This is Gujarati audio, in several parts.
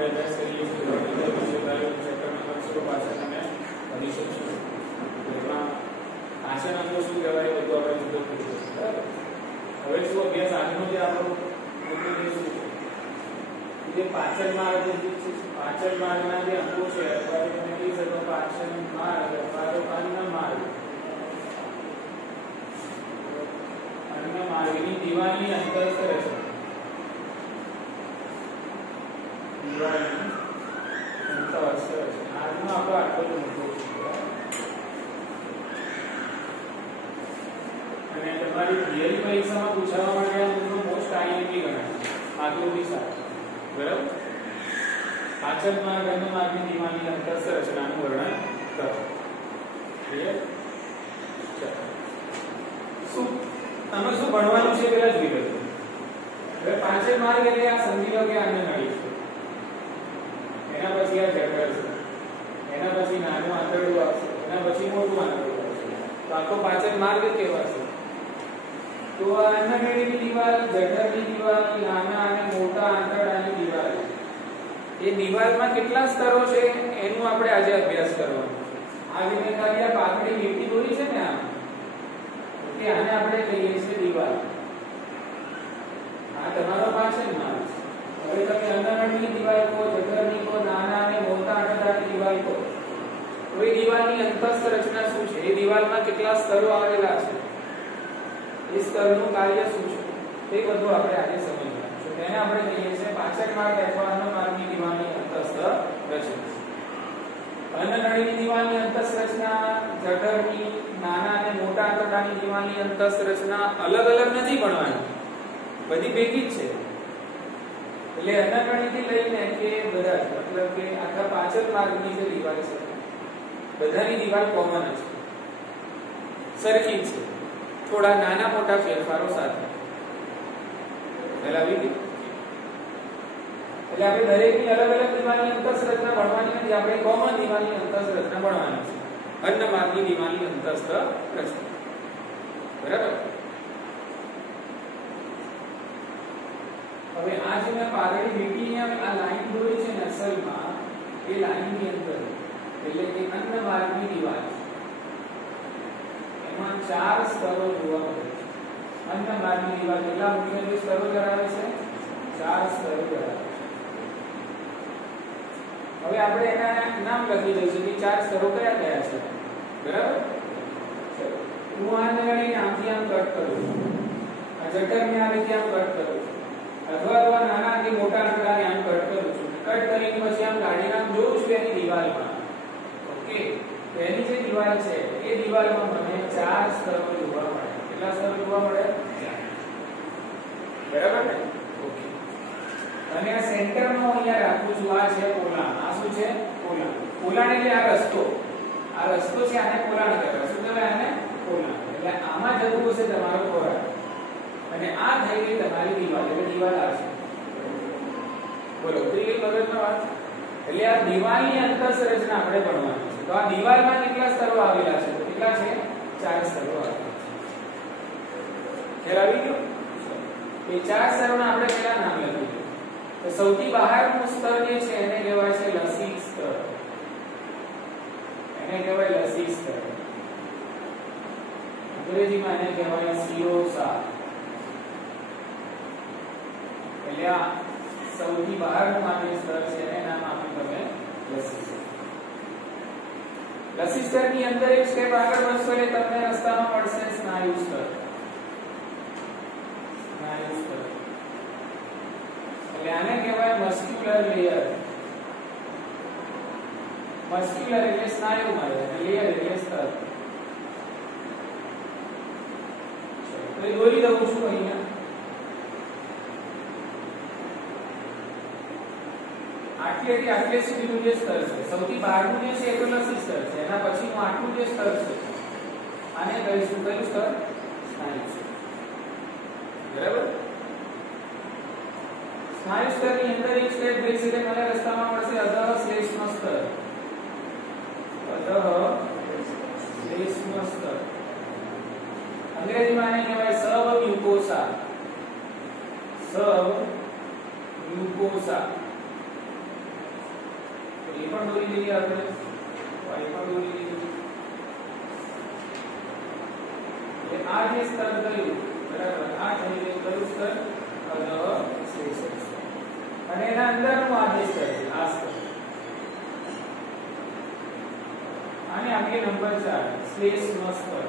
આપણે અભ્યાસ કરીએ છીએ ચેપ્ટર નંબર 16 પાછળ તમે ભણી શકશો. એમાં આશા અંકો શું કહેવાય બધું આપણે મુદ્દો કરીશું. બરાબર. હવે શું અભ્યાસ આજનો જે આપણો મુદ્દો છે શું જે પાછળમાં આવે છે પાછળ માર્ગના જે અંકો છે અથવા તમે કહી શકો પાછળ માર્ગ અથવા તો અન્ય માર્ગ માર્ગની દિવાલની અંતર કરે છે. દિવાલની અંતર કરે છે. આજનો આપણો આટલો જ મુદ્દો છે. અને તમારી થિયરી પરીક્ષામાં પૂછવા માટે આ મુદ્દો મોસ્ટ આઈએમપી ગણાય છે. આકૃતિ સાથે. બરાબર. પાછળ માર્ગ અને માર્ગની દિવાલની અંતર રચનાનું વર્ણન કરો. ક્લિયર? શું તમે શું ભણવાનું છે પેલા જોઈ લો. હવે પાછળ માર્ગ એટલે આ સમજી લો કે આને નળી છે. એના પછી આ જગ્યા છે. એના પછી નાનું આંતરડું આવશે. એના પછી મોટું આંતરડું આવશે. તો આખો પાછળ માર્ગ કહેવાશે. તો આ અન્નનળીની દિવાલ, જઠરની દિવાલ, નાના અને મોટા આંતરડાની દિવાલ. એ દિવાલમાં કેટલા સ્તરો છે એનું આપણે આજે અભ્યાસ કરવાનો છે. આ રીતે ખાલી આ પાતળી લીટી દોરી છે ને કે આને આપણે કહીએ છીએ દિવાલ. આ તમારો પાછળ માર્ગ છે. હવે તમે અન્નનળીની દિવાલ કો, જઠરની કો, નાના અને મોટા આંતરડાની દિવાલ કો, તો એ દિવાલની અંતસ્થ રચના શું છે? એ દિવાલમાં કેટલા સ્તરો આવેલા છે? એ સ્તરનું કાર્ય શું છે? તે બધું આપણે આજે સમજવાનું છે. તેને આપણે કહીએ છીએ પાછળ માર્ગ અથવા અન્ન માર્ગની દિવાલની અંતસ્થ રચના. અન્નનળીની દિવાલની અંતસ્થ રચના, જઠરની, નાના અને મોટા આંતરડાની દિવાલની અંતસ્થ રચના અલગ અલગ નથી ભણવાની, બધી ભેગી જ છે. એટલે અન્નનળીથી લઈને કે બધા મતલબ કે આખા પાછળ માર્ગની જે દિવાલ છે બધાની દિવાલ કોમન છે, સરખી છે, થોડા નાના મોટા ફેરફારો સાથે. એટલે આપણે દરેકની અલગ અલગ દિવાલની અંતસ્થ રચના ભણવાની નથી, આપણે કોમન દિવાલની અંતસ્થ રચના ભણવાની છે. અન્ન માર્ગની દિવાલની અંતસ્થ રચના. બરાબર. હવે આ જે મેં પાતળી લીટીની આ લાઈન દોરી છે ને અસલમાં એ લાઈનની અંદર એટલે કે અન્ન માર્ગની દિવાલ એમાં 4 સ્તરો જોવા મળે છે. અન્ન માર્ગની દિવાલ કેટલા મુખ્ય સ્તરો ધરાવે છે? 4 સ્તરો ધરાવે છે. હવે આપણે એના નામ લખી દઈશું કે 4 સ્તરો કયા કયા છે. બરાબર. ચલો હું આ નળીને આમથી આમ કટ કરું છું, આ જઠરને આ રીતે આમ કટ કરું છું, અથવા તો નાના કે મોટા આંતરડાને આમ કટ કરું છું. કટ કરીને પછી આમ કાઢીને આમ જોઉં છું એની દિવાલમાં. ઓકે, તો એની જે દિવાલ છે એ દિવાલમાં મને 4 સ્તરો જોવા મળે. કેટલા સ્તરો જોવા મળે? 4. બરાબર ને? ઓકે. અને આ સેન્ટરનો અહીંયા રાખું છું. આ છે પોલાણ. આ શું છે? પોલાણ. પોલાણ એટલે આ રસ્તો. આ રસ્તો છે, આને પોલાણ કહેવાય. શું કહેવાય આને? પોલાણ. એટલે આમાં જતું હશે તમારો ખોરાક અને આ થઈ ગઈ તમારી દિવાલ. એટલે દિવાલ આ છે. બોલો, ક્લિયર મગજમાં વાત? એટલે આ દિવાલની અંતસ્થ રચના આપણે ભણવાની છે. તો આ દિવાલમાં કેટલા સ્તરો આવેલા છે? કેટલા છે? 4 સ્તરો આવેલા છે. ખ્યાલ આવી ગયો? એ 4 સ્તરોના આપણે પહેલા નામ લખીએ. તો સૌથી બહારનું સ્તર જે છે એને કહેવાય છે લસિક સ્તર. એને કહેવાય લસિક સ્તર. અંગ્રેજીમાં એને કહેવાય સિરોસા. એટલે આ સૌથી બહારનું આ જે સ્તર છે એને નામ આપ્યું તમે લસિક સ્તર. લસિક સ્તરની અંદર એક સ્ટેપ આગળ વધશો એટલે તમને રસ્તામાં મળશે સ્નાયુ સ્તર. સ્નાયુ સ્તર એટલે આને કહેવાય મસ્ક્યુલર લેયર. મસ્ક્યુલર એટલે સ્નાયુમય અને લેયર એટલે સ્તર. તો એ દોરી દઉં છું અહીંયા. આટલેથી આટલે સુધીનું જે સ્તર છે સૌથી બહારનું જે છે એ તો લસિક સ્તર છે. એના પછીનું આટલું જે સ્તર છે આને કહીશું કયું સ્તર? સ્નાયુ સ્તર. બરાબર. સ્નાયુ સ્તરની અંદર એક સ્ટેપ જઈશ એટલે મને રસ્તામાં મળશે અધઃ શ્લેષ્મ સ્તર. અધઃ શ્લેષ્મ સ્તર. અંગ્રેજીમાં એને કહેવાય સબમ્યુકોસા. સબમ્યુકોસા. એ પણ દોરી દઈએ આપણે, y પણ દોરી દઈએ. એટલે આ જે સ્તર થયું બરાબર, આ થઈ ગયું કયું સ્તર? અધઃશ્લેષ સ્તર. અને એના અંદરનું આ જે સ્તર છે આ સ્તર, આને આપણે નંબર 4 શ્લેષ્મ સ્તર.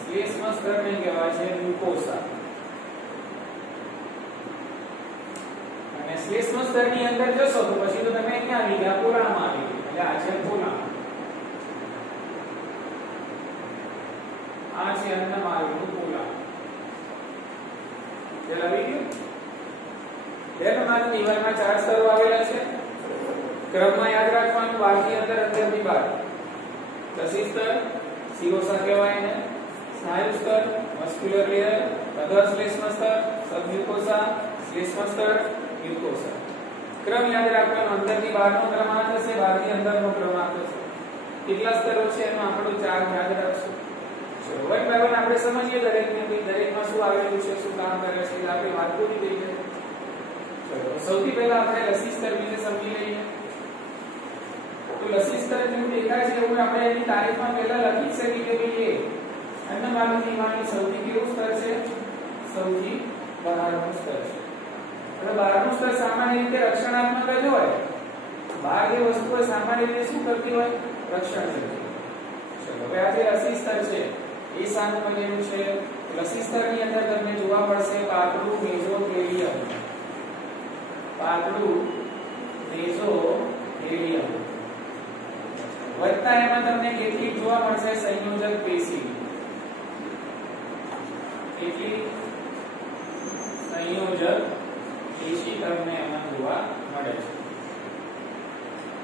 શ્લેષ્મ સ્તરને કહેવાય છે મ્યુકોસા. અને શ્લેષ્મ સ્તરની અંદર જશો તો પછી તો તમે ક્યાં આવી ગયા? પોલાણમાં આવી ગયા. એટલે આ છે પોલાણ, આ છે અન્નમાર્ગનું પોલાણ. ચાલ આવી ગયું. અન્નમાર્ગની દિવાલમાં 4 સ્તરો આવેલા છે. ક્રમમાં યાદ રાખવાનું, બહારથી અંદર, અંદરથી બહાર. લસી સ્તર, સિરોસા કહેવાય ને, સ્નાયુ સ્તર, મસ્ક્યુલર લેયર, અધઃશ્લેષ્મ સ્તર, સબમ્યુકોસા, શ્લેષ્મ સ્તર, મ્યુકોસા. ક્રમ યાદ રાખવાનો, અંદરથી બહારનો ક્રમ આ થશે, બહારથી અંદરનો ક્રમ આ થશે. કેટલા સ્તરો છે એનો આપણો 4 યાદ રાખશું. ચલો વન બાય વન આપણે સમજીએ દરેકને, દરેકમાં શું આવેલું છે, શું કામ કરે છે, આપણે વાત પૂરી થઈ જાય. ચલો સૌથી પહેલા આપણે લસી સ્તર વિશે સમજી લઈએ. તો લસી સ્તર જેવું દેખાય છે એવું આપણે એની તારીખમાં પહેલા લખી શકીએ કે ભાઈ એ અન્નમાર્ગની દિવાલની સૌથી કેવું સ્તર છે? સૌથી બહારનું સ્તર છે. હવે બહારનું સ્તર સામાન્ય રીતે રક્ષણાત્મક જ હોય. બહાર જે વસ્તુ હોય સામાન્ય રીતે શું કરતી હોય? રક્ષણ કરતી હોય. ચલો હવે આ જે લસી સ્તર છે એ શાનું બનેલું છે? લસી સ્તરની અંદર તમને જોવા મળશે પાતળું મેસોથેલિયમ. પાતળું મેસોથેલિયમ વત્તા એમાં તમને કેટલીક જોવા મળશે સંયોજક પેશી. કેટલી સંયોજક પેશી તમને એમાં જોવા મળે છે.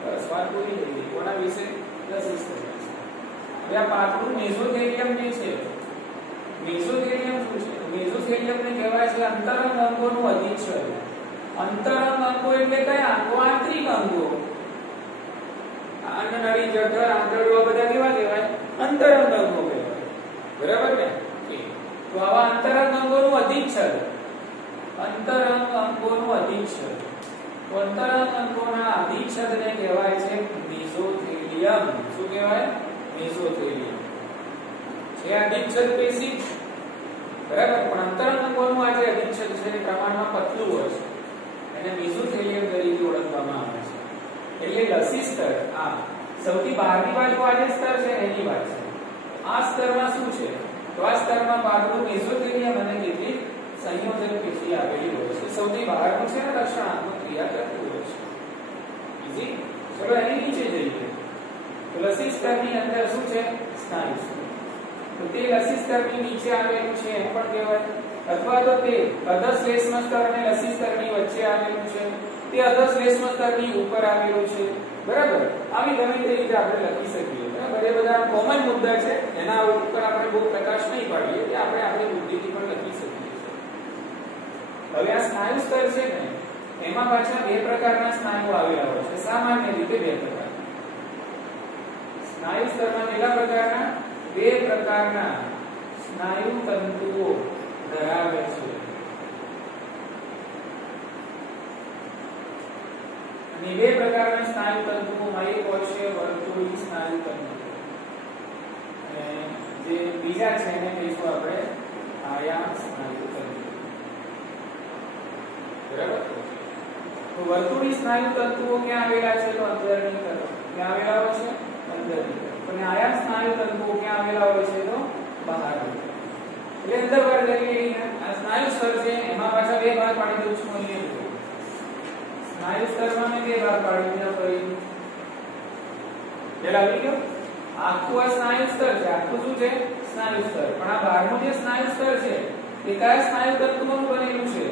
બસ વાત પૂરી થઈ ગઈ. કોના વિશે? લસી સ્તર. હવે આ પાતળું મેસોથેલિયમ જે છે, મેસોથેલિયમ શું છે? મેસોથેલિયમને કહેવાય છે અંતરંગ અંગોનું અધિચ્છદ. અંતરંગ અંગો એટલે કયા અંગો? આંતરિક અંગો. અન્નનળી, જઠર, આંતરડું બધા કેવા કહેવાય? અંતરંગ અંગો કહેવાય. બરાબર ને? તો આવા અંતરંગ અંગોનું અધિચ્છદ, અંતરંગ અંગોનું અધિચ્છદ. તો અંતરંગ અંગોના અધિચ્છદને કહેવાય છે મેસોથેલિયમ. શું કહેવાય? મેસોથેલિયમ. છે અધિચ્છદ પેશી બરાબર, પણ અંતરંગ અંગોનું આ જે અધિચ્છદ છે એ પ્રમાણમાં પતલું હોય છે. એને મેસોથેલિયમ તરીકે ઓળખવામાં આવે છે. એટલે લસી સ્તર આ સૌથી બહારની બાજુ આ જે સ્તર છે એની વાત છે. આ સ્તરમાં શું છે? તો આ સ્તરમાં પાતળું મેસોથેલિયમ અને કેટલીક સંયોજક પેશી આવેલી હોય છે. સૌથી બહારનું છે ને રક્ષણાત્મક ક્રિયા કરતું હોય છે. ઈઝી. ચલો એની નીચે જઈએ. તો લસી સ્તરની અંદર શું છે? સ્નાયુ સ્તર. તો તે લસી સ્તરની નીચે આવેલું છે એમ પણ કહેવાય, અથવા તો તે અધઃશ્લેષ્મ સ્તર અને લસી સ્તરની વચ્ચે આવેલું છે, તે અધઃશ્લેષ્મ સ્તરની ઉપર આવેલું છે. બરાબર, આવી ગમે તે રીતે આપણે લખી શકીએ. બરાબર, એ બધા કોમન મુદ્દા છે, એના ઉપર આપણે બહુ પ્રકાશ નહીં પાડીએ, એટલે આપણે આપણી બુદ્ધિથી પણ લખી શકીએ છીએ. હવે આ સ્નાયુ સ્તર છે ને, એમાં પાછા બે પ્રકારના સ્નાયુ આવેલા હોય છે. સામાન્ય રીતે બે પ્રકારના સ્નાયુ સ્તરમાં કેટલા પ્રકારના? બે પ્રકારના સ્નાયુ તંતુઓ ધરાવે છે. અને બે પ્રકારના સ્નાયુ તંતુઓમાં એક હોય છે વર્તુળી સ્નાયુ તંતુ, અને જે બીજા છે એને કહીશું આપણે આયામ સ્નાયુ તંતુ. બરાબર, તો વર્તુળી સ્નાયુ તંતુઓ ક્યાં આવેલા છે? તો અંદરની તરફ. ક્યાં આવેલા હોય છે? અંદરની તરફ. અને આયામ સ્નાયુ તંતુઓ ક્યાં આવેલા હોય છે? તો બહારની તરફ. એટલે અંદર બહાર કરી આ સ્નાયુ સ્તર છે, એમાં પાછા બે ભાગ પાડી દઉં છું અહીંયા. સ્નાયુ સ્તરમાં મેં બે ભાગ પાડી દીધા ફરી. પેલા આવી ગયો આખું આ સ્નાયુ સ્તર છે. આખું શું છે? સ્નાયુ સ્તર. પણ આ બહારનું જે સ્નાયુ સ્તર છે એ કયા સ્નાયુ તંતુઓનું બનેલું છે?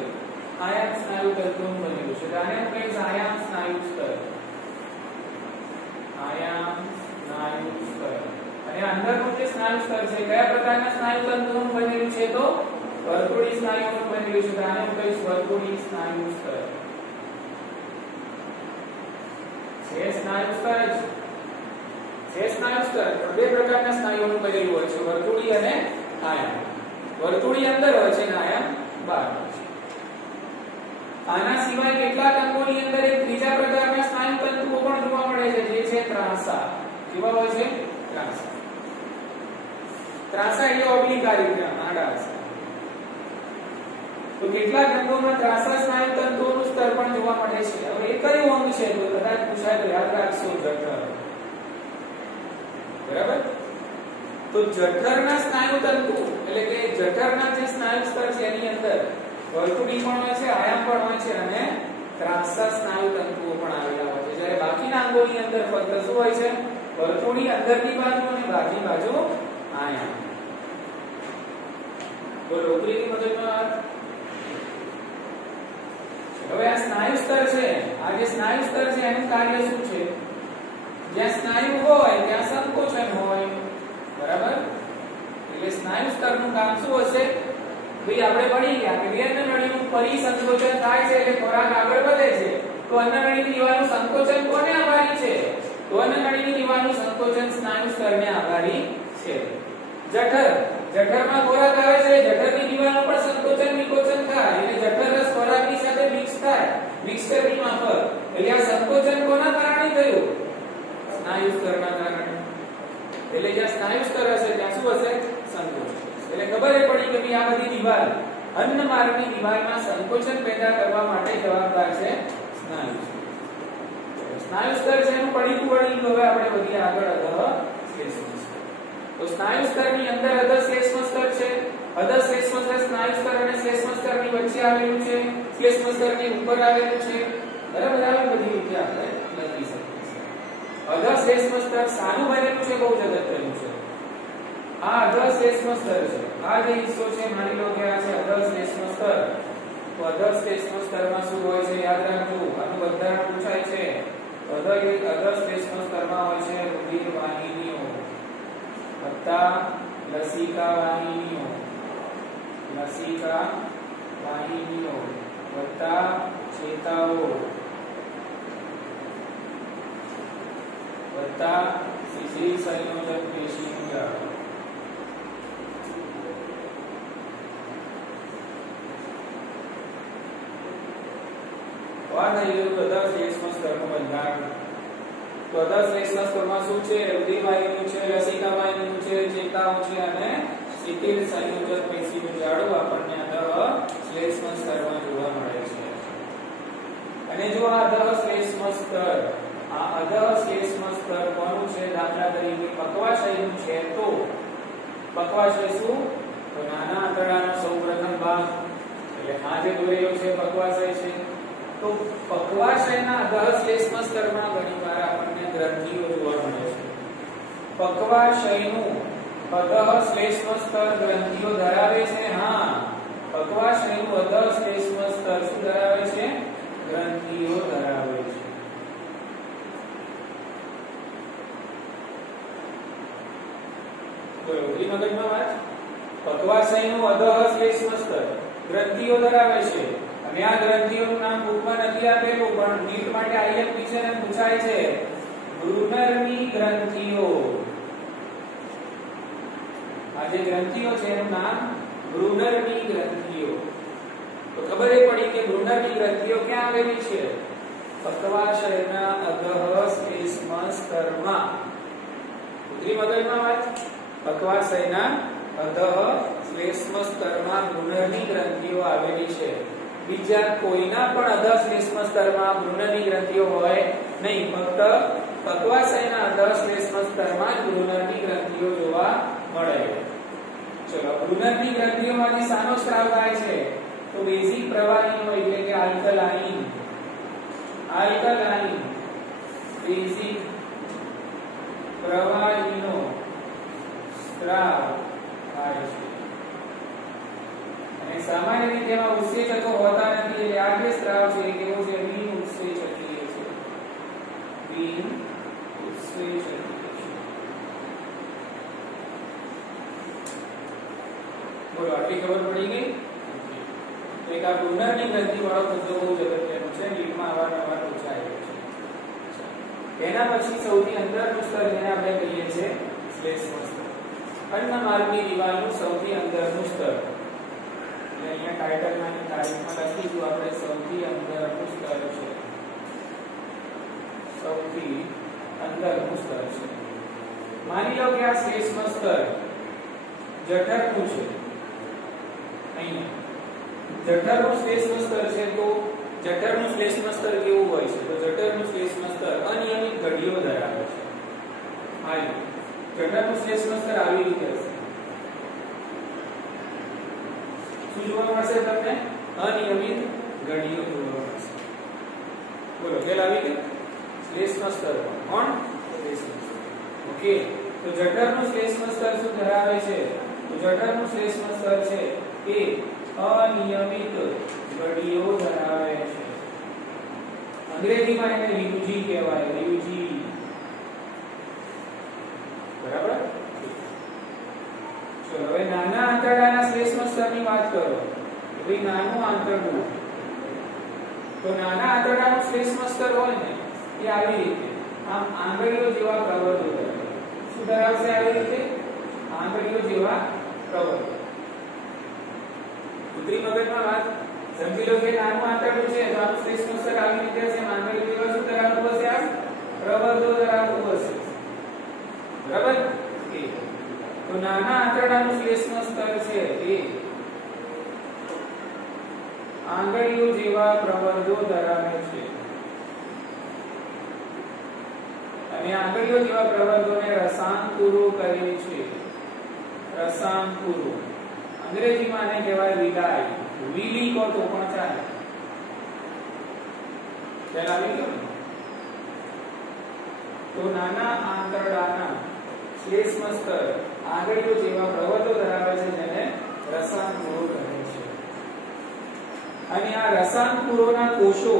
આયામ સ્નાયુ તંતુઓનું બનેલું છે. આને હું કહીશ આયામ સ્નાયુ સ્તર. આયામ સ્નાયુ સ્તર. અને અંદરનું જે સ્નાયુ સ્તર છે કયા પ્રકારના સ્નાયુ તંતુઓનું બનેલું છે? તો વર્તુળી સ્નાયુઓનું બનેલું છે. આને હું કહીશ વર્તુળી સ્નાયુ સ્તર. છે સ્નાયુ સ્તર જ છે. સ્નાયુ સ્તર બે પ્રકારના સ્નાયુઓનું બનેલું હોય છે, વર્તુળી અને આયામ. વર્તુળી અંદર હોય છે અને આયામ બહાર હોય છે. આના અંગોની અંદર એક ત્રીજા પ્રકારના સ્નાયુ તંતુઓ પણ જોવા મળે છે, જે છે ત્રાંસા. કેવા હોય છે? ત્રાંસા. ત્રાંસા એટલે ઓબ્લિક આ રીતના આડા હશે. તો કેટલાક અંગોમાં ત્રાંસા સ્નાયુ તંતુઓનું સ્તર પણ જોવા મળે છે. હવે એ કયું અંગ છે તો કદાચ પૂછાય તો યાદ રાખશો, જઠર. બરાબર? તો જઠરના સ્નાયુ તંતુ એટલે કે જઠરના જે સ્નાયુ સ્તર છે એની અંદર વર્તુળી પણ હોય છે, આયામ પણ હોય છે અને ત્રાંસા સ્નાયુ તંતુઓ પણ આવેલા હોય છે. જ્યારે બાકીના અંગોની અંદર ફક્ત શું હોય છે? વર્તુળી અંદરની બાજુ અને બહારની બાજુ આયામ. બોલો ઉપરીની મગજમાં વાત. હવે આ સ્નાયુ સ્તર છે, આ જે સ્નાયુ સ્તર છે એનું કાર્ય શું છે? જ્યાં સ્નાયુ હોય ત્યાં સંકોચન હોય. બરાબર? એટલે સ્નાયુ સ્તરનું કામ શું હશે? ભાઈ આપણે ભણી ગયા કે અન્નનળીનું પરિસંકોચન થાય છે એટલે ખોરાક આગળ વધે છે. તો અન્નનળીની દીવાલનું સંકોચન કોને આભારી છે? તો અન્નનળીની દીવાલનું સંકોચન સ્નાયુ સ્તરને આભારી છે. જઠરમાં ખોરાક આવે છે, જઠરની દીવાલનું પણ સંકોચન વિકોચન થાય એટલે જઠર રસ ખોરાકની સાથે મિક્સ થાય, મિક્સચરની માફક. એટલે આ સંકોચન કોના કારણે થયું? સ્નાયુ સ્તરના કારણે. એટલે જ્યાં સ્નાયુ સ્તર હશે ત્યાં શું હશે? સંકોચન. એટલે ખબર પડી કે ભાઈ આ બધી દીવાલ અન્નમાર્ગની દીવાલમાં સંકોચન પેદા કરવા માટે જવાબદાર છે સ્નાયુ સ્તર. સ્નાયુ સ્તર છે એનું પડીકું વળી હવે આપણે બધી આગળ અધઃશ્લેષ્મ સ્તર. તો સ્નાયુ સ્તરની અંદર અધઃશ્લેષ્મ સ્તર છે. અધઃશ્લેષ્મ સ્તર સ્નાયુ સ્તર અને શ્લેષ્મ સ્તરની વચ્ચે આવેલું છે, શ્લેષ્મ સ્તરની ઉપર આવેલું છે. બરાબર? આવી બધી રીતે આપણે લખી શકીએ છીએ. અધઃશ્લેષ્મ સ્તર સાનું બનેલું છે? બહુ અગત્યનું છે. આ અધઃશ્લેષ્મ સ્તર છે. આ જે હિસ્સો છે માની લો કે આ છે અધઃશ્લેષ્મ સ્તર. તો અધઃશ્લેષ્મ સ્તરમાં શું હોય છે? યાદ રાખજો, આનું બંધારણ પૂછાય છે. અધઃશ્લેષ્મ સ્તરમાં હોય છે રુધિર વાહિનીઓ વત્તા લસિકા વાહિનીઓ, લસિકા વાહિનીઓ વત્તા ચેતાઓ વત્તા શિશિર સંયોજક પેશીનું જાળ. આ થઈ ગયું અધઃશ્લેષ્મ સ્તરનું બંધારણ. તો અધઃશ્લેષ્મ સ્તરમાં શું છે? રુધિર વાહિનીઓ છે, લસિકા વાહિનીઓ છે, ચેતાઓ છે અને શિશિર સંયોજક પેશીનું જાળું આપણને અધઃશ્લેષ્મ સ્તરમાં જોવા મળે છે. અને જો આ અધઃશ્લેષ્મ સ્તર, આ અધઃશ્લેષ્મ સ્તર કોનું છે? દાખલા તરીકે પક્વાશયનું છે. તો પક્વાશય શું? તો નાના આંતરડાનો સૌપ્રથમ ભાગ. એટલે આ જે દોરેલો છે પક્વાશય છે. તો પક્વાશયના અધઃશ્લેષ્મ સ્તરમાં ઘણીવાર આપણને ગ્રંથિઓ જોવા મળે છે. પક્વાશયનું અધઃશ્લેષ્મ સ્તર ગ્રંથિઓ ધરાવે છે. હા, પક્વાશયનું અધઃશ્લેષ્મ સ્તર શું ધરાવે છે? ગ્રંથિઓ ધરાવે છે. મગજમાં વાત. પક્વાશયનું અધઃશ્લેષ્મ સ્તર ગ્રંથિઓ ધરાવે છે અને આ ગ્રંથિઓનું નામ બુકમાં નથી આપેલું પણ નીટ માટે આઈએમપી છે ને પૂછાય છે. બ્રુનરની ગ્રંથિઓ. આ જે ગ્રંથિઓ છે એનું નામ બ્રુનરની ગ્રંથિઓ. તો ખબર પડી કે બ્રુનરની ગ્રંથિઓ ક્યાં આવેલી છે? પક્વાશયના અધઃશ્લેષ્મ સ્તરમાં. ઉતરી મગજમાં વાત. પક્વાશયના અધઃશ્લેષ્મ સ્તરમાં બ્રુનરની ગ્રંથિઓ આવેલી છે. બીજા કોઈના પણ અધઃશ્લેષ્મ સ્તરમાં બ્રુનરની ગ્રંથિઓ હોય નહીં, ફક્ત પક્વાશયના અધઃશ્લેષ્મ સ્તરમાં જ બ્રુનરની ગ્રંથિઓ જોવા મળે. ચલો, બ્રુનરની ગ્રંથિઓમાંથી શાનો સ્ત્રાવ થાય છે? તો બેઝિક પ્રવાહીનો એટલે કે આલ્કલાઇન. આલ્કલાઇન બેઝિક પ્રવાહીનો સ્ત્રાવ થાય છે. અને સામાન્ય રીતે એમાં ઉત્સેચકો હોતા નથી એટલે આ જે સ્ત્રાવ છે એ કેવો છે? બિન ઉત્સેચકીય છે. બિન ઉત્સેચકીય. બોલો, આટલી ખબર પડી ગઈ? તો એક આ બ્રુનરની ગ્રંથિ વાળો મુદ્દો બહુ જ અગત્યનો છે, નીટમાં અવારનવાર પૂછાય છે. એના પછી સૌથી અંદરનું સ્તર જેને આપણે કહીએ છીએ શ્લેષ્મ સ્તર. અન્નમાર્ગની દીવાલનું સૌથી અંદરનું સ્તર. અહીંયા ટાઇટલમાં ની તારીખમાં લખીશું આપણે સૌથી અંદરનું સ્તર છે. સૌથી અંદરનું સ્તર છે. માની લો કે આ શ્લેષ્મ સ્તર જઠરનું છે. અહીંયા જઠરનું શ્લેષ્મ સ્તર છે, તો જઠરનું શ્લેષ્મ સ્તર કેવું હોય છે? તો જઠરનું શ્લેષ્મ સ્તર અનિયમિત ઘડીઓ ધરાવે છે. હાઈ જઠરનું શ્લેષ્મ સ્તર આવી રીતે હશે. શું જોવા મળશે તમને? અનિયમિત ઘડીઓ જોવા મળશે. બોલો ખ્યાલ આવી ગયો? શ્લેષ્મ સ્તર કોણ? શ્લેષ્મ સ્તર. ઓકે, તો જઠરનું શ્લેષ્મ સ્તર શું ધરાવે છે? તો જઠરનું શ્લેષ્મ સ્તર છે એ અનિયમિત ઘડીઓ ધરાવે છે. અંગ્રેજીમાં એને લ્યુજી કહેવાય. લ્યુજી. બરાબર? ચલો હવે નાના આંતરડાના શ્લેષ્મ સ્તરની વાત કરો. ભાઈ નાનું આંતરડું, તો નાના આંતરડાનું શ્લેષ્મ સ્તર હોય ને એ આવી રીતે આમ આંગળીઓ જેવા પ્રવર્તો ધરાવે. શું ધરાવશે? આવી રીતે આંગળીઓ જેવા પ્રવર્તો. કૃત્રિમ મગજમાં વાત સમજી લો કે નાનું આંતરડું છે તો આનું શ્લેષ્મ સ્તર આવી રીતે છે. આંગળીઓ જેવા શું ધરાવતું હશે? આ પ્રવર્તો ધરાવતું હશે. બરાબર? તો નાના આંતરડાનું શ્લેષ્મ સ્તર છે એ આંગળીઓ જેવા પ્રવર્તો ધરાવે છે. અને આંગળીઓ જેવા પ્રવર્તોને રસાંકુરો કહે છે. રસાંકુરો. અંગ્રેજીમાં આને કહેવાય વિલાય. વિલી કહો તો પણ ચાલે. ખ્યાલ આવી ગયો? તો નાના આંતરડાના શ્લેષ્મ સ્તર આંગળીઓ જેવા પ્રવર્તો ધરાવે છે, જેને રસાંકુરો કહે છે. અને આ રસાંકુરોના કોષો,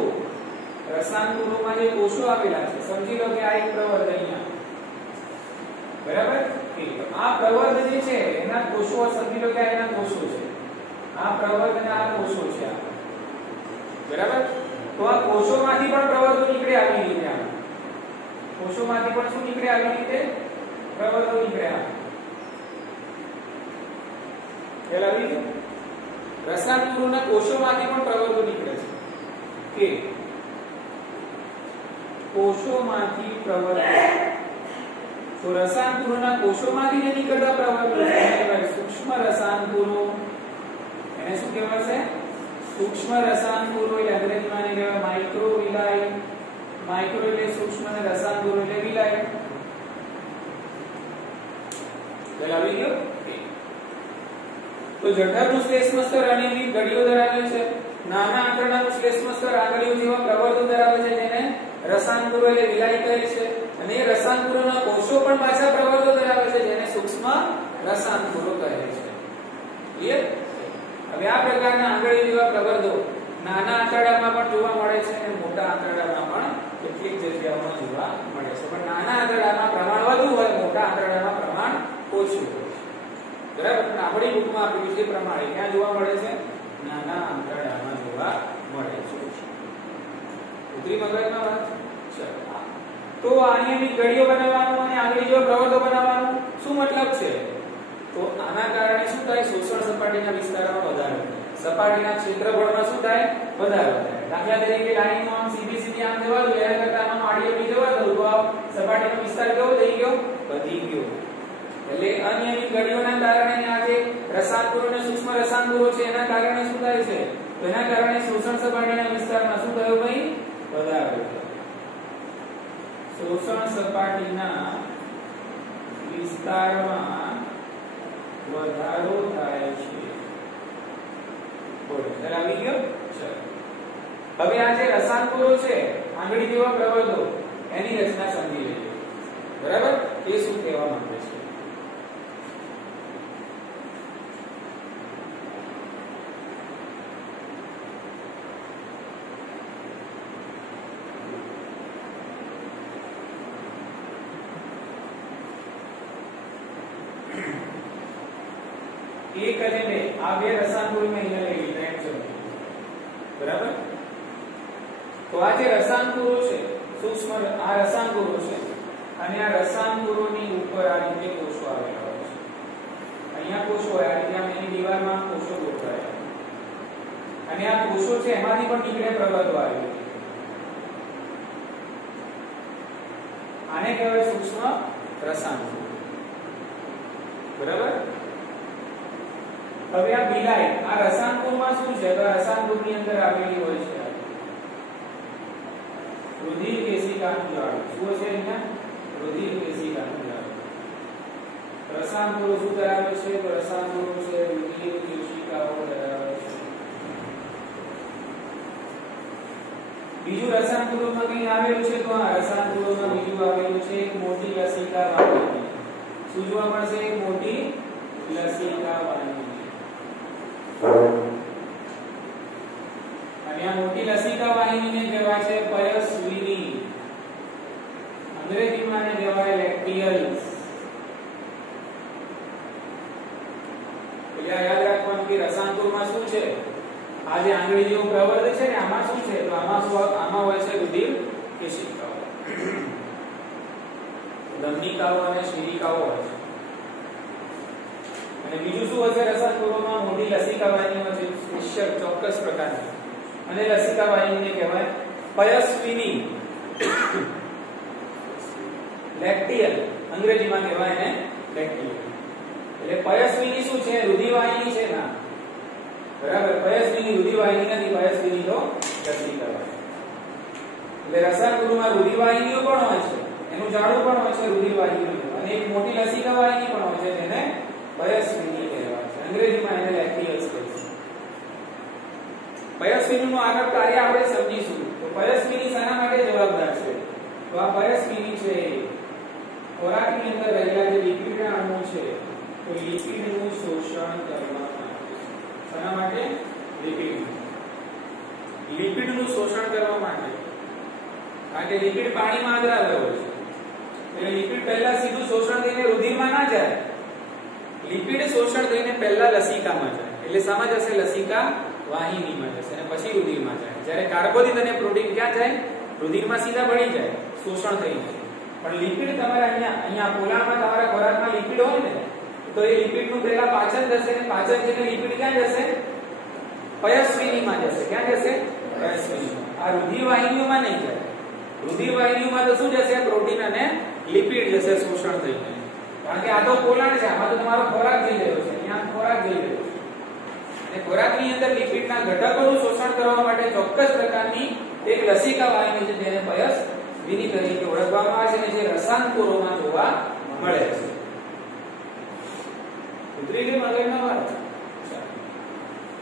રસાંકુરોમાં જે કોષો આવેલા છે, સમજી લો કે આ એક પ્રવર્ત અહીંયા. બરાબર? આ પ્રવર્ત જે છે એના કોષો સમજી લો કે આ એના કોષો છે. આ પ્રવર્ત અને આ કોષો છે. બરાબર? તો આ કોષોમાંથી પણ પ્રવર્તો નીકળે આવી રીતે. આ કોષોમાંથી પણ શું નીકળે આવી રીતે? પ્રવર્તો નીકળે. ખ્યાલ આવી ગયો? રસાંકુરોના કોષોમાંથી પણ પ્રવર્તો નીકળે છે. કે કોષોમાંથી પ્રવર્તો. તો રસાંકુરોના કોષોમાંથી જે નીકળતા પ્રવર્તો છે સૂક્ષ્મ રસાંકુરો. એને શું કહેવાશે? સૂક્ષ્મ રસાંકુરો. એટલે અંગ્રેજીમાં એને કહેવાય માઇક્રોવિલાય. માઇક્રો એટલે સૂક્ષ્મ અને રસાંકુરો એટલે વિલાય. ખ્યાલ આવી ગયો? તો જઠરનું શ્લેષ્મ સ્તર અનિયમિત ઘડીઓ ધરાવે છે. નાના આંતરડાનું શ્લેષ્મ સ્તર આંગળીઓ જેવા પ્રવર્તો ધરાવે છે, જેને રસાંકુરો એટલે વિલાય કહે છે. અને એ રસાંકુરોના કોષો પણ પાછા પ્રવર્તો ધરાવે છે, જેને સૂક્ષ્મ રસાંકુરો કહે છે. ક્લિયર? હવે આ પ્રકારના આંગળીઓ જેવા પ્રવર્તો નાના આંતરડામાં પણ જોવા મળે છે અને મોટા આંતરડામાં પણ કેટલીક જગ્યાઓમાં જોવા મળે છે. પણ નાના આંતરડામાં પ્રમાણ વધુ હોય, મોટા આંતરડામાં પ્રમાણ ઓછું હોય. બરાબર? પણ આપણી બુકમાં આપેલું છે પ્રમાણે ક્યાં જોવા મળે છે? નાના આંતરડામાં જોવા મળે છે. ઉતરી મગજમાં વાત. તો અનિયમિત ઘડીઓ બનાવવાનું અને આંગળી જેવા પ્રવર્તો બનાવવાનું શું મતલબ છે? તો આના કારણે શું થાય? શોષણ સપાટીના વિસ્તારમાં વધારો થાય. સપાટીના ક્ષેત્રફળમાં શું થાય? વધારો થાય. દાખલા તરીકે લાઈનમાં આમ સીધી સીધી આમ જવા દો, એના કરતા આમ આડી અવળી જવા દો તો આ સપાટીનો વિસ્તાર કેવો થઈ ગયો? વધી ગયો. એટલે અનિયમિત ઘડીઓના કારણે આ જે રસાંકુરો અને સૂક્ષ્મ રસાંકુરો છે એના કારણે શું થાય છે? તો એના કારણે શોષણ સપાટીના વિસ્તારમાં શું થયું ભાઈ? વધારો થયો. શોષણ સપાટીના વિસ્તારમાં વધારો થાય છે. બોલો ખ્યાલ આવી ગયો? ચલો હવે આ જે રસાંકુરો છે આંગળી જેવા પ્રવર્તો, એની રચના સમજી લઈએ. બરાબર? એ શું કહેવા માંગે છે? એક અને બે આ બે રસાંકુરો મેં અહીંયા લઈ લીધા એમ સમજો. બરાબર? તો આ જે રસાંકુરો છે સૂક્ષ્મ, આ રસાંકુરો છે અને આ રસાંકુરોની ઉપર આ રીતે કોષો આવેલા હોય છે. અહીંયા કોષો હોય, આ રીતે આમ એની દીવાલમાં કોષો ગોઠવાયેલા. અને આ કોષો છે એમાંથી પણ નીકળે પ્રવર્તો આવે. આને કહેવાય સૂક્ષ્મ રસાંકુર. બરાબર. હવે આ બિલાઈ આ રસાંકુરમાં શું છે? તો રસાંકુરની અંદર આવેલી હોય છે રુધિર કેશિકાનું જાળું. શું છે અહીંયા? રુધિર કેશિકાનું જાળું. રસાંકુરો શું ધરાવે છે? તો રસાંકુરો છે રુધિર કેશિકાઓ ધરાવે છે. બીજું રસાંકુરોમાં કઈ આવેલું છે? તો આ રસાંકુરોમાં બીજું આવેલું છે એક મોટી લસિકા વાહિની. શું જોવા મળશે? એક મોટી લસિકા વાહિની. અને આ મોટી લસિકા વાહિનીને કહેવાય છે પયસ્વિની. અંગ્રેજીમાં ને કહેવાય લેક્ટિયલ્સ. યાદ રાખવાનું કે રસાંકુરમાં શું છે? આ જે આંગળીનું પ્રવર્ત છે ને આમાં શું છે? તો આમાં હોય છે રુધિર કેશિકાઓ, ધમનિકાઓ અને શિરિકાઓ હોય છે. અને બીજું શું હોય છે? રસાંકુરોમાં મોટી લસિકા વાહિની હોય છે સ્પેશિયલ ચોક્કસ પ્રકારની. અને લસિકા વાહિનીને કહેવાય પયસ્વિની લેક્ટિયલ. અંગ્રેજીમાં કહેવાય એને લેક્ટિયલ. એટલે પયસ્વિની શું છે? રુધિર વાહિની છે ના. બરાબર. પયસ્વિની રુધિર વાહિની નથી. પયસ્વિની તો લસિકા વાહિની. એટલે રસાંકુરોમાં રુધિર વાહિનીઓ પણ હોય છે, એનું જાડું પણ હોય છે રુધિર વાહિનીઓ, અને એક મોટી લસિકા વાહિની પણ હોય છે જેને પયસ્વિની કહેવાય છે. અંગ્રેજીમાં એને લેક્ટિયલ્સ કહે છે. પયસ્વિનીનું આગળ કાર્ય આપણે સમજીશું. તો પયસ્વિની શાના માટે જવાબદાર છે? તો આ પયસ્વિની છે ખોરાકની અંદર રહેલા જે લિપિડના અણુ છે તો લિપિડનું શોષણ કરવા માટે. શાના માટે? લિપિડનું શોષણ કરવા માટે. કારણ કે લિપિડ પાણીમાં આદ્રાવ્ય હોય છે એટલે લિપિડ પહેલા સીધું શોષણ થઈને રુધિરમાં ના જાય. લિપિડ શોષણ થઈને પહેલા લસિકામાં જાય. એટલે શામાં જશે? લસિકા વાહિનીમાં જશે અને પછી રુધિરમાં જાય. જ્યારે કાર્બોદિત અને પ્રોટીન ક્યાં જાય? રુધિરમાં સીધા ભળી જાય શોષણ થઈને. પણ લિપિડ તમારે અહીંયા પોલાણમાં તમારા ખોરાકમાં લિપિડ હોય ને તો એ લિપિડનું પહેલા પાચન થશે અને પાચન થઈને લિપિડ ક્યાં જશે? પયસ્વિનીમાં જશે. ક્યાં જશે? પયસ્વિનીમાં. આ રુધિર વાહિનીઓમાં નહીં જાય. રુધિર વાહિનીઓમાં તો શું જશે? પ્રોટીન અને લિપિડ જશે શોષણ થઈને. કારણ કે આ તો પોલાણ છે, આમાં તો તમારો ખોરાક જઈ રહ્યો છે. અહીંયા ખોરાક જઈ રહ્યો છે અને ખોરાકની અંદર લિપિડના ઘટકોનું શોષણ કરવા માટે ચોક્કસ પ્રકારની એક લસિકા વાહિની છે જેને પયસ્વિની તરીકે ઓળખવામાં આવે છે અને જે રસાંકુરોમાં જોવા મળે છે. ઉતરી ગઈ મગજમાં વાત?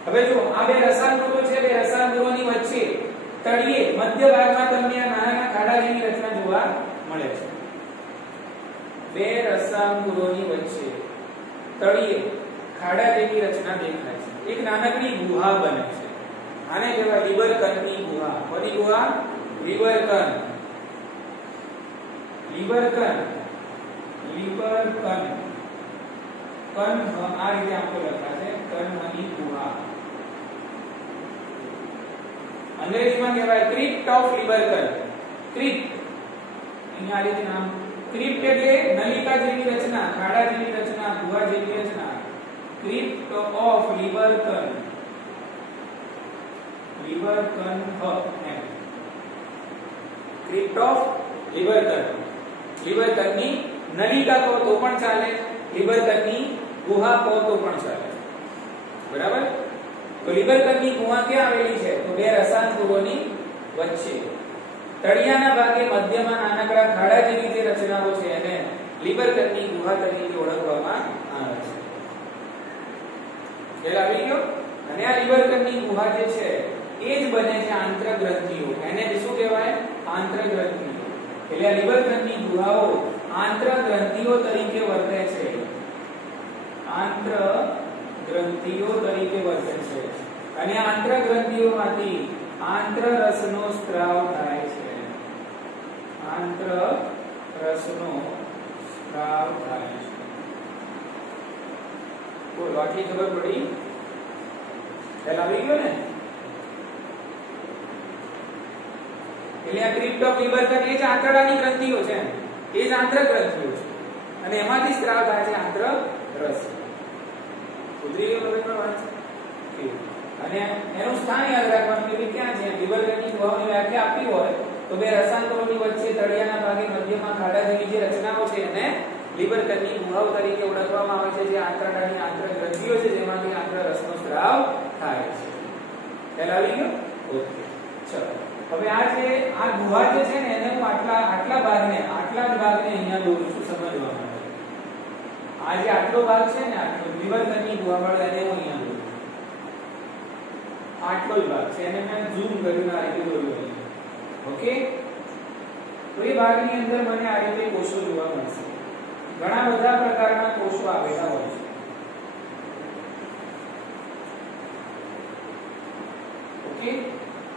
હવે જો આ બે રસાંકુરો છે, બે રસાંકુરોની વચ્ચે તળિયે મધ્ય ભાગમાં તમને આ નાના ખાડા જેવી રચના જોવા મળે છે. બે રસાંકુરોની વચ્ચે તળિયે ખાડા જેવી રચના દેખાય છે. એક નાનકડી ગુહા બને છે. આને કહેવાય લીવર કણની ગુહા. કોની ગુહા? લીવર કણ. લીવર કણ. લીવર કણ. કણ આ રીતે આપકો લખા છે કણની ગુહા. અંગ્રેજીમાં કહેવાય ક્રિપ્ટ ઓફ લીવર કણ. ક્રિપ્ટ અહીંયા આ રીતે નામ. ક્રિપ્ટ એટલે નલિકા જેવી રચના, ખાડા જેવી રચના, ગુહા જેવી રચના. ક્રિપ્ટ ઓફ લીવર કણ. લીવર કણ એમ. ક્રિપ્ટ ઓફ લીવર કણ. લીવર કણની નલિકા કહો તો પણ ચાલે, લીવર કણની ગુહા કહો તો પણ ચાલે. બરાબર. તો લીવર કણની ગુહા ક્યાં આવેલી છે? તો બે રસાંકુરોની વચ્ચે તળિયાના ભાગે મધ્યમાં નાનકડા ખાડા જેવી જે રચનાઓ છે એને લીવર કણની ગુહા તરીકે ઓળખવામાં આવે છે. ખ્યાલ આવી ગયો? અને આ લીવર કણની ગુહા જે છે એ જ બને છે આંતરગ્રંથિઓ. એને શું કહેવાય? આંતરગ્રંથિઓ. એટલે આ લીવર કણની ગુહાઓ આંતરગ્રંથિઓ તરીકે વર્તે છે. આંતરગ્રંથિઓ તરીકે વર્તે છે. અને આંતરગ્રંથિઓમાંથી આંતરરસનો સ્ત્રાવ થાય છે. આંતરરસનો સ્ત્રાવ થાય છે. બોલો આટલી ખબર પડી? ખ્યાલ આવી ગયો ને? એટલે આ ક્રિપ્ટ ઓફ લીવર કણ એ જ આંતરડાની ગ્રંથિઓ છે, એ જ આંતરગ્રંથિઓ છે અને એમાંથી સ્ત્રાવ થાય છે આંતરરસ. ઉતરી ગયો મગજમાં વાત છે? અને એનું સ્થાન યાદ રાખવાનું કે ક્યાં છે. લીવર કણની ગુહાઓની વ્યાખ્યા આપી હોય તો બે રસાંતરોની વચ્ચે તળિયાના ભાગે મધ્યમાં ખાડા જેવી જે રચનાઓ છે એને લીવરકરની ગુહાઓ તરીકે ઓળખવામાં આવે છે, જે આંતરડાની આંતરગ્રંથિઓ છે જેમાંથી આંતરરસનો સ્ત્રાવ થાય છે. ખ્યાલ આવી ગયો? ઓકે, ચલો હવે આ ગુહા જે છે ને એને હું આટલા ભાગને અહીંયા દોરું છું સમજવા માટે. આ જે આટલો ભાગ છે ને આટલો લીવરકરની ગુહા વાળો એને હું અહીંયા દોરું. આટલો જ ભાગ છે એને મેં ઝૂમ કરીને આ રીતે દોર્યો. ઓકે, તો એ ભાગની અંદર મને આ રીતે કોષો જોવા મળશે. ઘણા બધા પ્રકારના કોષો આવેલા હોય છે. ઓકે,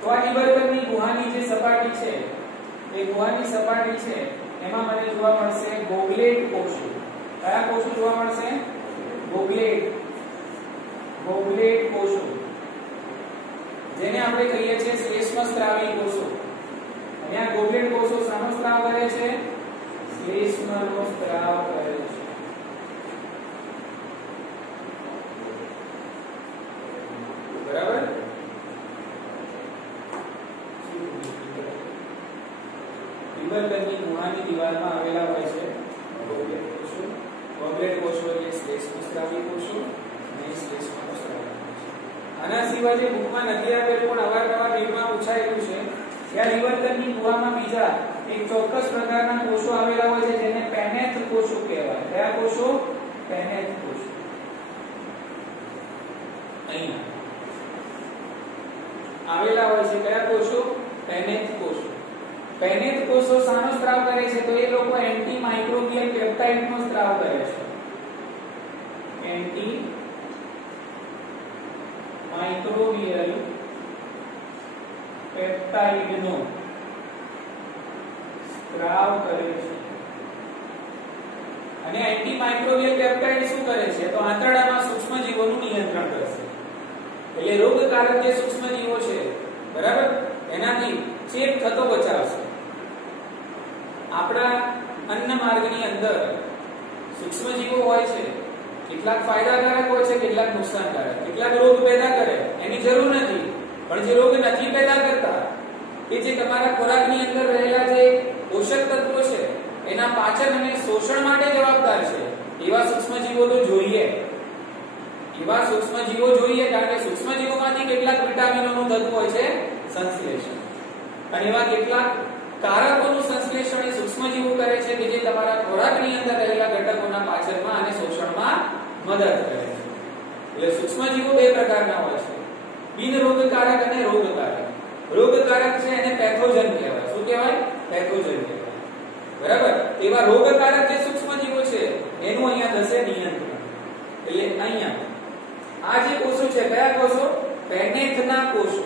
તો આ લીવરકરની ગુહાની જે સપાટી છે એ ગુહાની સપાટી છે એમાં મને જોવા મળશે ગોગલેટ કોષો. કયા કોષો જોવા મળશે? ગોગલેટ કોષો, જેને આપણે કહીએ છીએ શ્લેષ્મસ્ત્રાવી કોષો. અને આ ગોગલેટ કોષો શાનો સ્ત્રાવ કરે છે? શ્લેષ્મનો સ્ત્રાવ કરે છે. બરાબર? લીવરકરની ગુહાની દિવાલમાં આવેલા હોય છે ગોગલેટ કોષો. ગોગલેટ કોષો એટલે શ્લેષ્મસ્ત્રાવી કોષો અને શ્લેષ્મનો સ્ત્રાવ. આના સિવાય જે બુકમાં નથી આપેલું પણ અવારનવાર રીડમાં પૂછાયેલું છે, ત્યાં લીવરકરની ગુહામાં બીજા એક ચોક્કસ પ્રકારના કોષો આવેલા હોય છે જેને પેનેથ કોષો કહેવાય. કયા કોષો? પેનેથ કોષો. અહીંયા આવેલા હોય છે કયા કોષો? પેનેથ કોષો. પેનેથ કોષો શાનો સ્ત્રાવ કરે છે? તો એ લોકો એન્ટી માઇક્રોબિયલ પેપ્ટાઇડનો સ્ત્રાવ કરે છે. એન્ટી માઇક્રોબિયલ પેપ્ટાઇડનો સ્ત્રાવ કરે છે. અને એન્ટી માઇક્રોબિયલ પેપ્ટાઇડ શું કરે છે? તો આંતરડામાં સૂક્ષ્મજીવોનું નિયંત્રણ કરશે. એટલે રોગકારક જે સૂક્ષ્મજીવો છે, બરાબર, એનાથી ચેપ થતો બચાવશે. આપણા અન્ન માર્ગની અંદર સૂક્ષ્મજીવો હોય છે, કેટલાક ફાયદાકારક હોય છે, કેટલાક નુકસાનકારક. કેટલાક રોગ પેદા કરે એની જરૂર નથી, પણ જે રોગ નથી પેદા કરતા, કે જે તમારા ખોરાકની અંદર રહેલા જે પોષક તત્વો છે એના પાચન અને શોષણ માટે જવાબદાર છે, એવા સૂક્ષ્મજીવો તો જોઈએ. એવા સૂક્ષ્મજીવો જોઈએ, કારણ કે સૂક્ષ્મજીવોમાંથી કેટલાક વિટામિનોનું તત્વ હોય છે સંશ્લેષણ, અને એવા કેટલાક કારકોનું સંશ્લેષણ એ સૂક્ષ્મજીવો કરે છે કે જે તમારા ખોરાકની અંદર રહેલા ઘટકોના પાચનમાં અને શોષણમાં મદદ કરે છે. એટલે સૂક્ષ્મજીવો બે પ્રકારના હોય છે, બિન રોગકારક અને રોગકારક. રોગકારક છે એને પેથોજન કહેવાય. શું કહેવાય? પેથોજન કહેવાય. બરાબર? એવા રોગકારક જે સૂક્ષ્મજીવો છે એનું અહીંયા થશે નિયંત્રણ. એટલે અહીંયા આ જે કોષો છે, કયા કોષો? પેનેથના કોષો.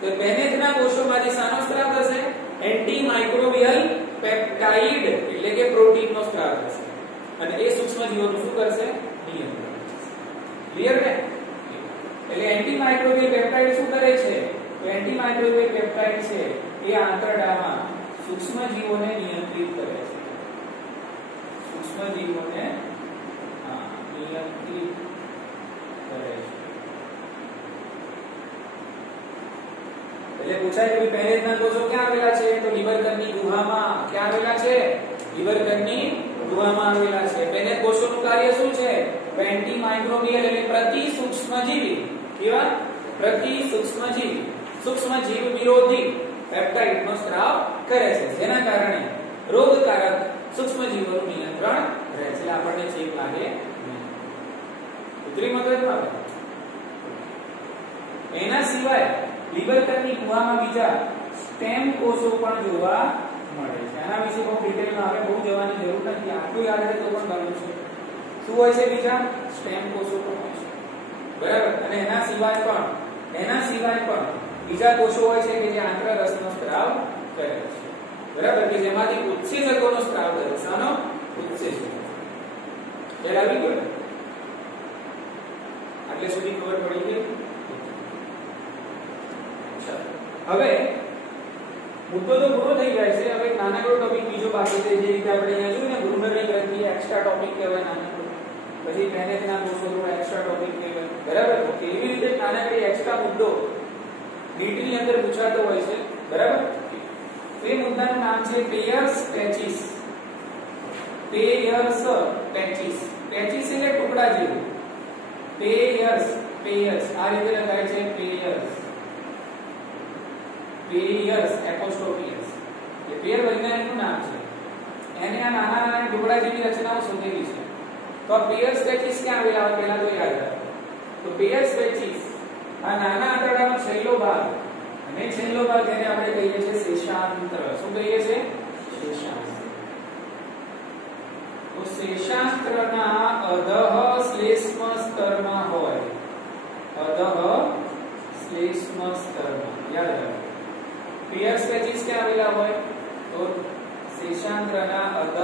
તો પેનેથના કોષોમાંથી શાનો સ્ત્રાવ થશે? એન્ટી માઇક્રોબિયલ પેપ્ટાઇડ એટલે કે પ્રોટીનનો સ્ત્રાવ થશે. અને એ સૂક્ષ્મજીવોનું શું કરશે? નિયંત્રણ. ક્લિયર ને? એટલે એન્ટી માઇક્રોબિયલ પેપ્ટાઇડ શું કરે છે? તો એન્ટી માઇક્રોબિયલ પેપ્ટાઇડ છે એ આંતરડામાં સૂક્ષ્મજીવોને નિયંત્રિત કરે છે. સૂક્ષ્મજીવોને નિયંત્રિત કરે છે. એટલે પૂછાય કે પેનેથના કોષો ક્યાં આવેલા છે? તો લીવરકરની ગુહામાં. ક્યાં આવેલા છે? લીવરકરની ગુહામાં આવેલા છે. પેનેથ કોષોનું કાર્ય શું છે? એન્ટી માઇક્રોબિયલ એટલે પ્રતિ સૂક્ષ્મજીવી. કેવા? પ્રતિ સૂક્ષ્મજીવી, સૂક્ષ્મજીવ વિરોધી પેપ્ટાઇડનો સ્ત્રાવ કરે છે, જેના કારણે રોગકારક સૂક્ષ્મજીવોનું નિયંત્રણ રહે છે. એટલે આપણને ચેપ લાગે નહીં. ઉતરી મગજમાં. એના સિવાય લીવરકરની ગુહામાં બીજા સ્ટેમ કોષો પણ જોવા મળે છે. આના વિશે બહુ ડિટેલમાં આપણે બહુ જવાની જરૂર નથી, આટલું યાદ રહે તો પણ ઘણું છે. શું હોય છે? બીજા સ્ટેમ કોષો પણ હોય છે. બરાબર? અને એના સિવાય પણ બીજા કોષો હોય છે કે જે આંતરરસનો સ્ત્રાવ કરે છે. બરાબર? કે જેમાંથી ઉત્સેચકોનો સ્ત્રાવ કરે છે. શાનો? ઉત્સેચકો. ખ્યાલ આવી ગયો? આટલે સુધી ખબર પડી ગઈ? હવે મુદ્દો તો પૂરો થઈ જાય છે. હવે નાનકડો ટોપિક બીજો બાકી છે. જે રીતે આપણે અહીંયા જોયું ને, ભ્રૂણની ગ્રંથિ એક્સ્ટ્રા ટોપિક કહેવાય નાનકડો. પછી પેનેથના કોષો એક્સ્ટ્રા ટોપિક કહેવાય. બરાબર? તો એવી રીતે નાનકડી એક્સ્ટ્રા મુદ્દો નીટની અંદર પૂછાતો હોય છે. બરાબર? તો એ મુદ્દાનું નામ છે પેયર્સ પેચિસ. પેયર્સ પેચિસ. પેચિસ એટલે ટુકડા જેવું. પેયર્સ પેયર્સ આ રીતે લખાય છે પેયર્સ. Payers apostrophe S. એ પેયર વૈજ્ઞાનિકનું નામ છે. એને આ નાના નાના ટુકડા જેવી રચનાઓ શોધેલી છે. તો આ પેયર્સ પેચિસ ક્યાં આવેલા હોય પહેલા તો યાદ રાખો. તો પેયર્સ પેચિસ આ નાના આંતરડાનો છેલ્લો ભાગ અને છેલ્લો ભાગ એને આપણે કહીએ છીએ શેષાંત્ર. શું કહીએ છીએ? શેષાંત્ર. તો શેષાંત્રના અધઃ શ્લેષ્મ સ્તરમાં હોય. અધઃ શ્લેષ્મ સ્તરમાં યાદ રાખો. પેયર્સ પેચિસ ક્યાં આવેલા હોય? તો શેષાંત્રના અધઃ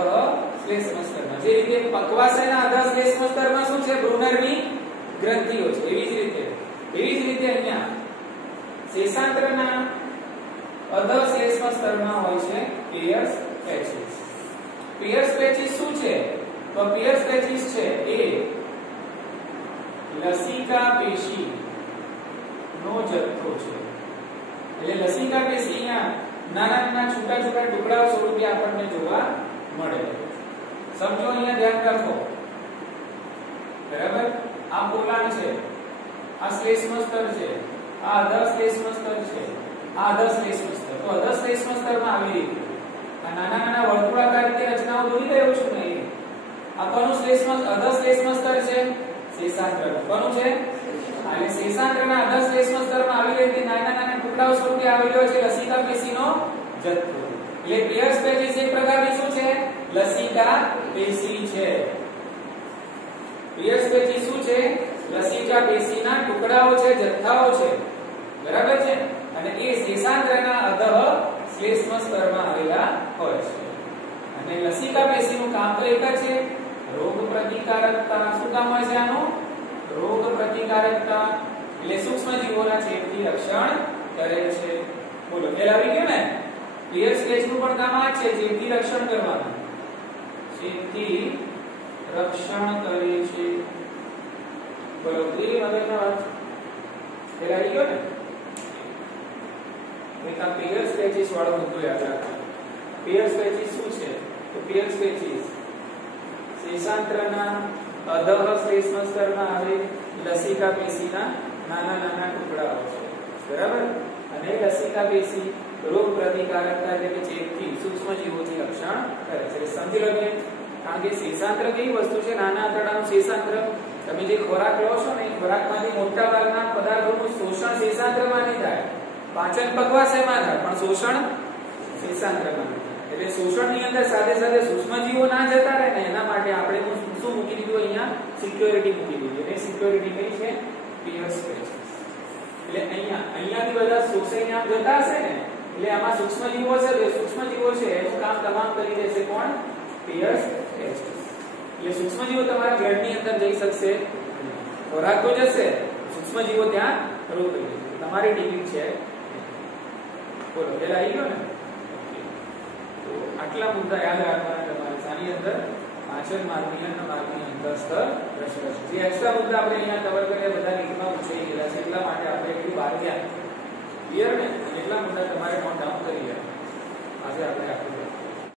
શ્લેષ્મ સ્તરમાં. જે રીતે પક્વાશયના અધઃ શ્લેષ્મ સ્તરમાં શું છે? બ્રુનરની ગ્રંથિઓ છે. એવી જ રીતે અહીંયા શેષાંત્રના અધઃ શ્લેષ્મ સ્તરમાં હોય છે પેયર્સ પેચિસ. પેયર્સ પેચિસ શું છે? તો પેયર્સ પેચિસ છે એ લસિકા પેશી નો જથ્થો છે. એટલે લસિકા પેશી અહીંયા નાના નાના છૂટા છૂટા ટુકડાઓ સ્વરૂપે આપણને જોવા મળે. સમજો, અહીંયા ધ્યાન રાખો. બરાબર? આ પોલાણ છે, આ શ્લેષ્મ સ્તર છે, આ અધઃ શ્લેષ્મ સ્તર છે, આ અધઃ શ્લેષ્મ સ્તર. તો અધઃ શ્લેષ્મ સ્તરમાં આવી રીતે આ નાના નાના વર્તુળાકાર રીતે રચનાઓ દોરી રહ્યો છું ને. આ કોનું શ્લેષ્મ અધઃ શ્લેષ્મ સ્તર છે? શેષાંત્ર. કોનું છે? એટલે શેષાંત્રના અધઃ શ્લેષ્મ સ્તરમાં આવી રીતે નાના નાના ટુકડાઓ સ્વરૂપે આવેલો છે લસિકા પેશીનો જથ્થો. એટલે પેયર્સ પેચિસ એક પ્રકારની શું છે? લસિકા પેશી છે. પેયર્સ પેચિસ શું છે? લસિકા પેશીના ટુકડાઓ છે, જથ્થાઓ છે. બરાબર છે? અને એ શેષાંત્રના અધઃ શ્લેષ્મ સ્તરમાં આવેલા હોય છે. અને લસિકા પેશીનું કામ તો એક જ છે, રોગ પ્રતિકારકતા. શું કામ હોય છે આનું? રોગ પ્રતિકારકતા. એટલે સૂક્ષ્મ જીવોના ચેપથી રક્ષણ કરે છે. બોલો, ખ્યાલ આવી ગયો ને? પેયર્સ પેચિસનું પણ કામ આ છે, ચેપથી રક્ષણ કરવાનું. ચેપથી રક્ષણ કરે છે. બોલો, એ મગજના વાત ખ્યાલ આવી ગયો ને? એક આ પેયર્સ પેચિસ વાળો મુદ્દો યાદ રાખો. પેયર્સ પેચિસ શું છે? તો પેયર્સ પેચિસ શેષાંત્રના અધઃ શ્લેષ્મ સ્તરમાં આવે લસિકા પેશીના નાના નાના ટુકડાઓ છે. બરાબર? અને લસિકા પેશી રોગ પ્રતિકારકતા એટલે કે ચેપથી સૂક્ષ્મ જીવોથી રક્ષણ કરે છે. સમજી લો કે કારણ કે શેષાંત્ર કેવી વસ્તુ છે? નાના આંતરડાનું શેષાંત્ર. તમે જે ખોરાક લો છો ને, ખોરાકમાંથી મોટા ભાગના પદાર્થોનું શોષણ શેષાંત્રમાં નહીં થાય, પાચન પક્વાશયમાં થાય, પણ શોષણ શેષાંત્રમાં થાય. એટલે શોષણની અંદર સાથે સાથે સૂક્ષ્મજીવો ના જતા રહે ને એના માટે આપણે શું મૂકી દીધું? અહીંયા સિક્યોરિટી મૂકી દીધી. અને સિક્યોરિટી કઈ છે? પેયર્સ પેચિસ. એટલે અહીંયાથી બધા શોષાઈને આમ જતા હશે ને, એટલે આમાં સૂક્ષ્મજીવો છે. તો સૂક્ષ્મજીવો છે એનું કામ તમામ કરી દેશે કોણ? પેયર્સ પેચિસ. એટલે સૂક્ષ્મજીવો તમારા બ્લડની અંદર જઈ શકશે. ખોરાક તો જશે, સૂક્ષ્મજીવો ત્યાં રોક કરી દેશે. તમારી ટિકિટ છે. બોલો, પેલા આવી ગયો ને? તો આટલા મુદ્દા યાદ રાખવાના તમારે. આની અંદર પાછળ માર્ગની અને માર્ગની અંતસ્થ પ્રશ્ન છે. જે એક્સ્ટ્રા મુદ્દા આપણે અહીંયા કવર કર્યા બધા લીટમાં પૂછાઈ ગયેલા છે, એટલા માટે આપણે એટલું બહાર ગયા. ક્લિયર ને? એટલા મુદ્દા તમારે નોટ ડાઉન કરી લેવા. આજે આપણે આટલું